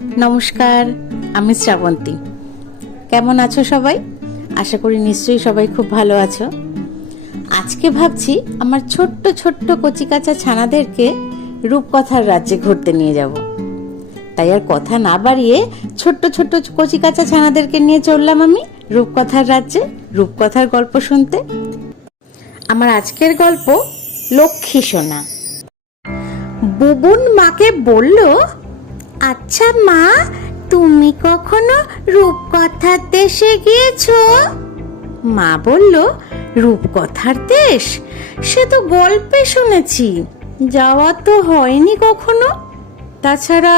নমস্কার, আমি শ্রাবন্তী। কেমন আছো সবাই? আশা করি নিশ্চয়ই সবাই খুব ভালো আছো। আজকে ভাবছি আমার ছোট্ট ছোট্ট কচিকাঁচা ছানাদেরকে রূপকথার রাজ্যে ঘুরতে নিয়ে যাব। তাই আর কথা না বাড়িয়ে ছোট্ট ছোট্ট কচিকাঁচা ছানাদেরকে নিয়ে চললাম আমি রূপকথার রাজ্যে, রূপকথার গল্প শুনতে। আমার আজকের গল্প লক্ষ্মী সোনা। বুবুন মাকে বলল, আচ্ছা মা, তুমি কখনো রূপকথার দেশে গিয়েছো? মা বলল, রূপকথার দেশ? সে তো গল্পে শুনেছি, যাওয়া তো হয়নি কখনো। তাছাড়া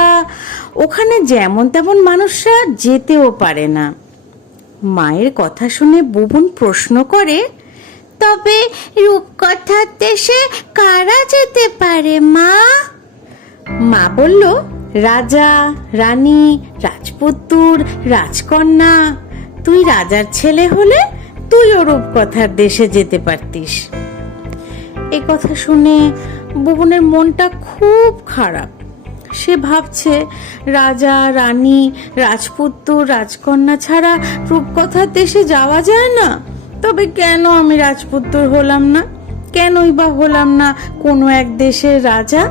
ওখানে যেমন তেমন মানুষরা যেতেও পারে না। মায়ের কথা শুনে বুবুন প্রশ্ন করে, তবে রূপকথার দেশে কারা যেতে পারে মা? মা বলল, রাজা, রানী, রাজপুত্তুর, রাজকন্যা। তুই রাজার ছেলে হলে তুইও রূপকথার দেশে যেতে পারতিস। এ কথা শুনে বুবুনের মনটা খুব খারাপ। সে ভাবছে, রাজা, রানী, রাজপুত্তুর, রাজকন্যা ছাড়া রূপকথার দেশে যাওয়া যায় না। তবে কেন আমি রাজপুত্তুর হলাম না? কেনই বা হলাম না কোনো এক দেশের রাজা?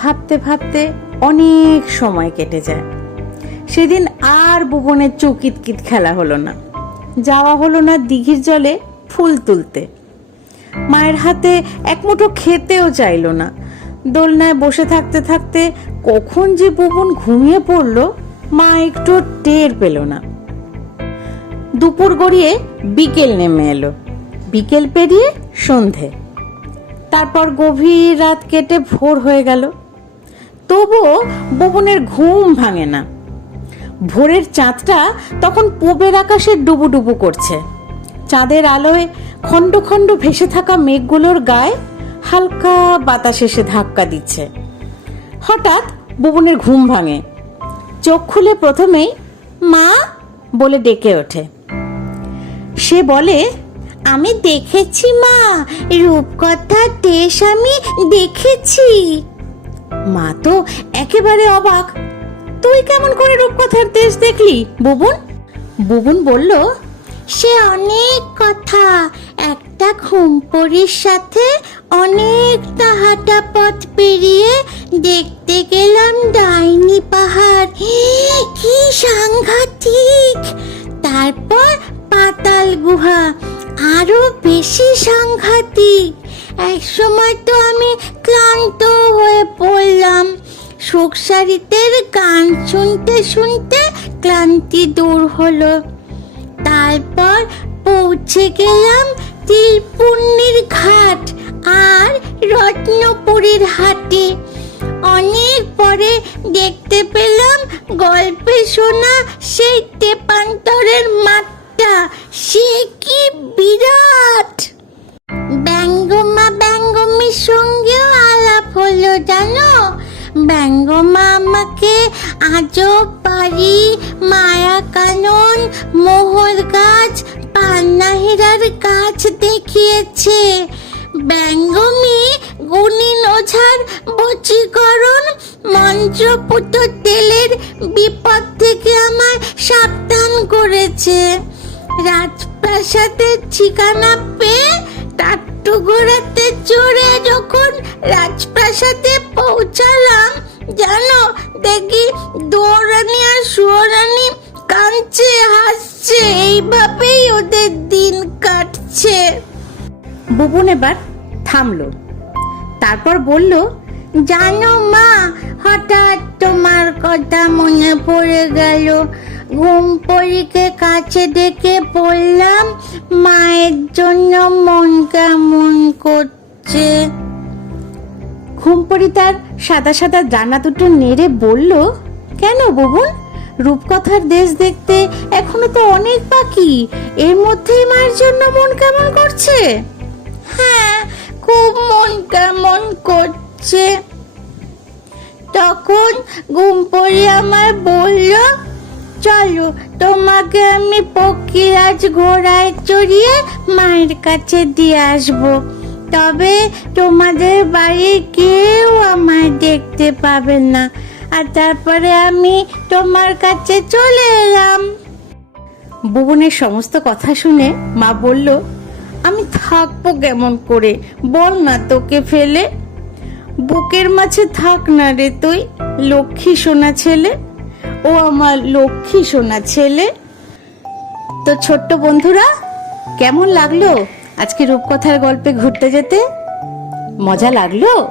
ভাবতে ভাবতে অনেক সময় কেটে যায়। সেদিন আর বুবনের চৌকিতকিত খেলা হলো না, যাওয়া হলো না দিঘির জলে ফুল তুলতে। মায়ের হাতে এক মুঠো খেতেও চাইল না। দোলনায় বসে থাকতে থাকতে কখন যে বুবন ঘুমিয়ে পড়ল, মা একটু টের পেল না। দুপুর গড়িয়ে বিকেল নেমে এলো, বিকেল পেরিয়ে সন্ধে, তারপর গভীর রাত কেটে ভোর হয়ে গেল। তবুও বুবনের ঘুম ভাঙে না। ভোরের চাঁদটা তখন পূবের আকাশে ডুবুডুবু করছে। চাঁদের আলোয় খণ্ড খণ্ড ভেসে থাকা মেঘগুলোর গায়ে হালকা বাতাস এসে ধাক্কা দিচ্ছে। হঠাৎ বুবনের ঘুম ভাঙে। চোখ খুলে প্রথমেই মা বলে ডেকে ওঠে। সে বলে, আমি দেখেছি মা, রূপকথার দেশ আমি দেখেছি। মা তো একেবারে অবাক। তুই কেমন করে রূপকথার দেশ দেখলি বুবুন? বুবুন বলল, সে অনেক কথা। একটা ঘুমপড়ির সাথে অনেকটা হাঁটা পথ পেরিয়ে দেখতে গেলাম ডাইনি পাহাড়। কি সাংঘাতিক! তারপর পাতাল গুহা, আরো বেশি সাংঘাতিক। এক সময় তো আমি ক্লান্ত হয়ে পড়লাম। শোকসারিতের গান শুনতে শুনতে ক্লান্তি দূর হলো। তারপর পৌঁছে গেলাম তীরপুর্ণির ঘাট আর রত্নপুরীর হাটে। অনেক পরে দেখতে পেলাম গল্পে শোনা সেই তেপান্তরের মাঠটা। সে কি বিরাট! ব্যঙ্গমা ব্যঙ্গমীর সঙ্গেও আলাপ হলো জানো। ব্যঙ্গমা আমাকে আজব বাড়ি, মায়া কানন, মোহর গাছ, পান্নাহেরার গাছ দেখিয়েছে। ব্যঙ্গমী গুণিন ওঝার বশীকরণ মন্ত্রপুত তেলের বিপদ থেকে আমায় সাবধান করেছে। রাজপ্রাসাদের ঠিকানা পেয়ে টাট্টু ঘোড়াতে চড়ে যখন রাজপ্রাসাদে পৌঁছালাম, জানো, দেখি দৌড়ানি আর সুয়োরানি কাঁদছে, হাসছে। এইভাবেই ওদের দিন কাটছে। বুবুন এবার থামলো, তারপর বলল, জানো মা, হঠাৎ তোমার কথা মনে পড়ে গেল। ঘুমপড়িকে কাছে ডেকে বললাম, মায়ের জন্য মন কেমন করছে। ঘুমপড়ি তার সাদা সাদা ডানা দুটো নেড়ে বলল, কেন বুবুন, রূপকথার দেশ দেখতে এখনো তো অনেক বাকি। এর মধ্যেই মায়ের জন্য মন কেমন করছে? হ্যাঁ, খুব মন কেমন করছে। তখন ঘুমপড়ি আমায় বলল, চলো তোমাকে আমি পক্ষীরাজ ঘোড়ায় চড়িয়ে মায়ের কাছে দিয়ে আসবো। তবে তোমাদের বাড়ির কেউ আমায় দেখতে পাবে না। আর তারপরে আমি তোমার কাছে চলে এলাম। বুবনের সমস্ত কথা শুনে মা বলল, আমি থাকবো কেমন করে, বল না তোকে ফেলে। বুকের মাঝে থাক না রে তুই, লক্ষ্মী সোনা ছেলে, ও আমার লক্ষ্মী সোনা ছেলে। তো ছোট্ট বন্ধুরা, কেমন লাগলো আজকে রূপকথার গল্পে ঘুরতে যেতে? মজা লাগলো?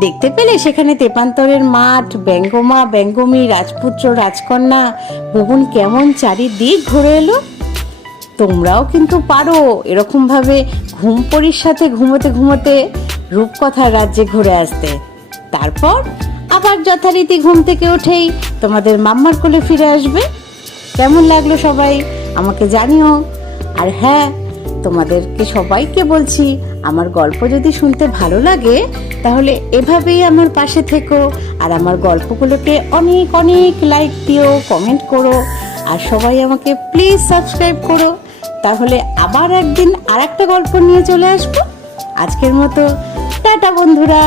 দেখতে পেলে সেখানে তেপান্তরের মাঠ, ব্যঙ্গমা ব্যঙ্গমী, রাজপুত্র রাজকন্যা, বুবন কেমন চারিদিক ঘুরে এলো। তোমরাও কিন্তু পারো এরকম ভাবে ঘুমপড়ির সাথে ঘুমোতে ঘুমোতে রূপকথার রাজ্যে ঘুরে আসতে। তারপর আবার যথারীতি ঘুম থেকে উঠেই তোমাদের মাম্মার কোলে ফিরে আসবে। কেমন লাগলো সবাই আমাকে জানিও। আর হ্যাঁ, তোমাদেরকে সবাইকে বলছি, আমার গল্প যদি শুনতে ভালো লাগে তাহলে এভাবেই আমার পাশে থেকো, আর আমার গল্পগুলোকে অনেক অনেক লাইক দিও, কমেন্ট করো, আর সবাই আমাকে প্লিজ সাবস্ক্রাইব করো। তাহলে আবার একদিন আর একটা গল্প নিয়ে চলে আসবো। আজকের মতো টাটা বন্ধুরা।